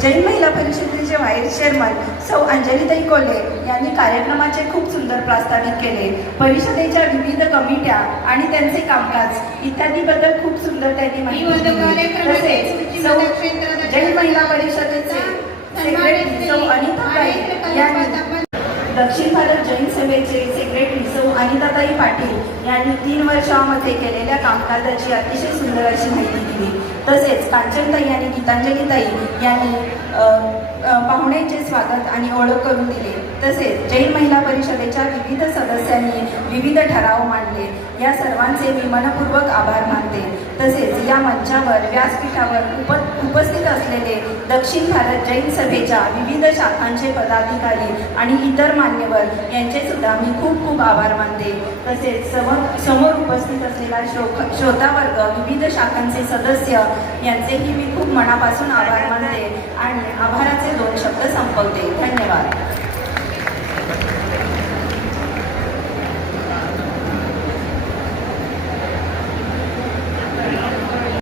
जैन महिला परिषदेचे vice chairman सौ अंजलीताई कोल्हे यांनी कार्यक्रमाचे खूप सुंदर प्रस्तावित केले। परिषदेच्या विविध कमिट्या आणि त्यांचे कामकाज इत्यादीबद्दल खूप सुंदर त्यांनी माहिती दिली। तसेच जैन महिला परिषदेचे सेक्रेटरी सौ अनिताताई यांनी दक्षिण भारत जैन सभेचे सेक्रेटरी सौ अनिताताई पाटील यांनी 3 वर्षांमध्ये केलेल्या कामकाजाची अतिशय सुंदर अशी माहिती दिली। तसेच कांचनताई आणि गीतांजलीताई यांनी पाहुण्यांचे स्वागत आणि ओळख करून दिले। तसेच जैन महिला परिषदेच्या विविध सदस्यांनी विविध ठराव मांडले। या सर्वांचे मी मनपूर्वक आभार मानते। तसेच या मंचावर व्यासपीठावर उपस्थित असलेले दक्षिण भारत जैन सभेच्या विविध शाखांचे पदाधिकारी आणि इतर मान्यवर यांचे सुद्धा मी खूप खूप आभार मानते। तसेच समोर उपस्थित असलेला श्रोतावर्ग, विविध शाखांचे सदस्य यांचेही मी खूप मनापासून आभार मानते आणि आभाराचे 2 शब्द संपवते। धन्यवाद।